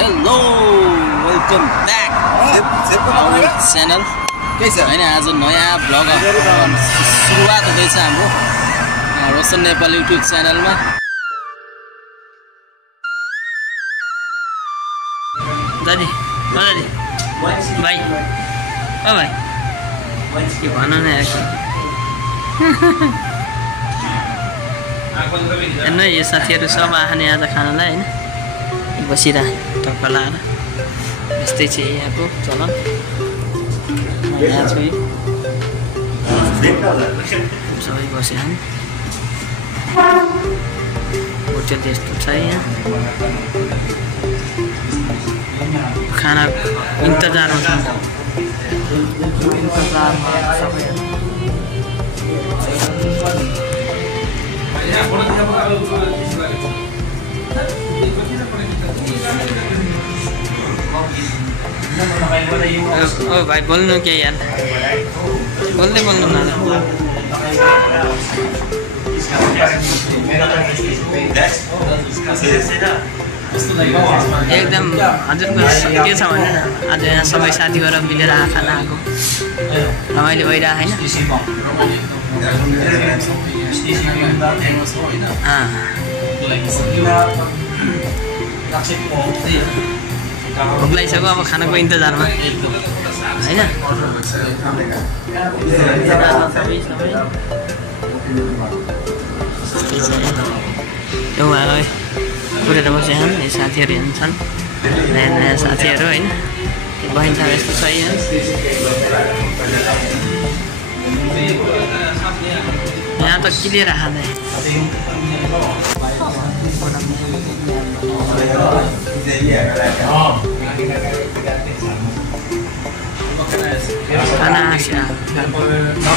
Hello welcome back our channel हैन आज नयाँ ब्लग सुरुवात हुँदैछ हाम्रो रोशन नेपाल युट्युब च्यानलमा। दादी दादी भाइ ओ भाइ के भन न हेर्नु यो साथीहरू सब आने आज खानालाई होइन बसिरह टक्क लाएर यस्तै चाहिँ यहाँको चलन यहाँ चाहिँ सबै बसे होटेल त्यस्तो छ यहाँ खाना इन्तजारमा छ सबै ओ भाइ बोल्नु के यार बोल्दै बोल्नु न एकदम हजुरको के छ भने आज यहाँ सबै साथीहरू मिलेर खाना आएको रमाइलो भइरहेको होइन भोक लागिसक्यो अब खानाको इन्तजारमा होइन उहाँलाई पुरेर बसे छन् यो साथीहरू हिँड्छन् नयाँ नयाँ साथीहरू होइन बहिनी छ यस्तो छ यहाँ त क्लियर खाँदै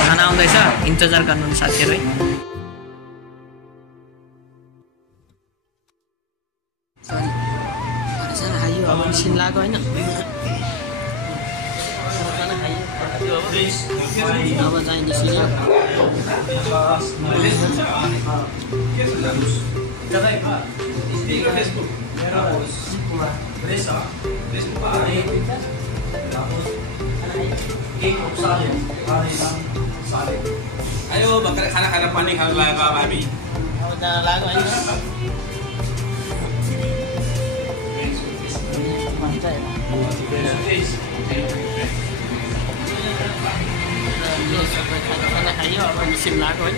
खाना आउँदैछ इन्तजार गर्नु साथीहरू है। अब मिसिन लाग्यो होइन अब चाहिँदैछ ayo bakal खाना पानी खानु लाग्यो अब हामी लाग्यो होइन खाना खायो अब मिसिन लाग्यो होइन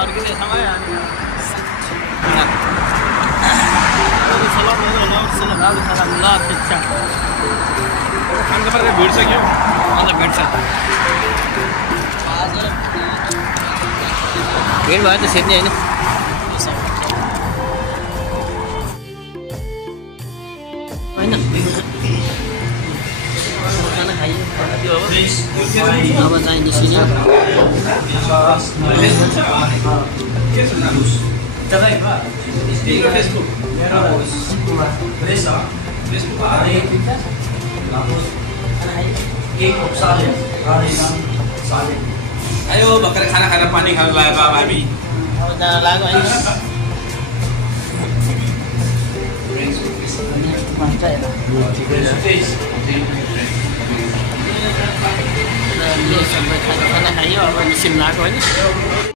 अर्किने समय भिड छ क्या अन्त भिड छ भिड भयो त सेट्ने होइन होइन खाना खायो अब चाहिँ निस्किने ayo bakal खाना पानी खानु लाग्यो अब हामी लाग्यो होइन खाना खायो अब मिसिन लाग्यो होइन